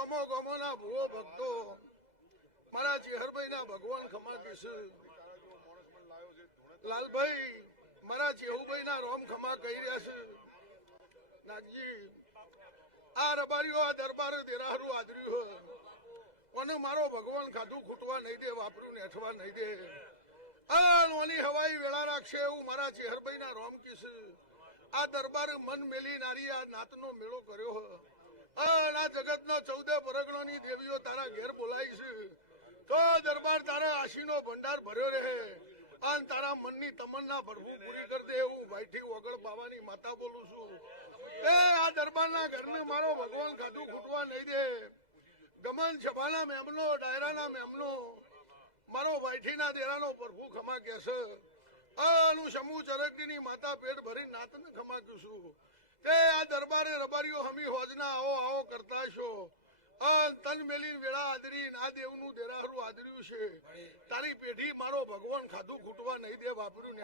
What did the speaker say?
ગોમો ગોમોના ભૂવો ભક્તો મારા ચેહરભાઈ ના ભગવાન ખમા કહેશે લાલભાઈ મારા ચેહુભાઈ ના રોમ ખમા કહી રહ્યા છે નાગજી આ રબારીઓ આ દરબાર દેરાહરું આદર્યું કોને મારો ભગવાન ખાધું ખૂટવા નહીં દે વાપર્યું ને અઠવા નહીં દે ઓની હવાઈ વેળા રાખશે એવું મારા ચેહરભાઈ ના રોમ કીશે આ દરબાર મન મેલી નારી આ નાતનો મેળો કર્યો આ જગત નો 14 પરગણો ની દેવીઓ તારા ઘેર બોલાઈ છે તો દરબાર તારે આશીનો ભંડાર ભર્યો રહે અને તારા મનની તમન્ના ભરભૂ પૂરી કરી દે એવું ભાઈથી ઓગળ બાવાની માતા બોલું છું એ આ દરબારના ઘરને મારો ભગવાન ખાધું ખૂટવા નહીં દે ગમન સભાના મેમનો ડાયરાના મેમનો મારો ભાઈઠીના દેરાનો પ્રભુ ખમા કહેશે આનું સમૂહ ચરકડીની માતા પેટ ભરી નાતને ખમા કહીશું તે આ દરબારે રબારીઓ હમી હોજના આવો આવો કરતા છો તન મેલી વેળા આદરી આ દેવનું દેરાહરું આદર્યું છે તારી પેઢી મારો ભગવાન ખાધું ખૂટવા નહીં દે વાપર્યું ને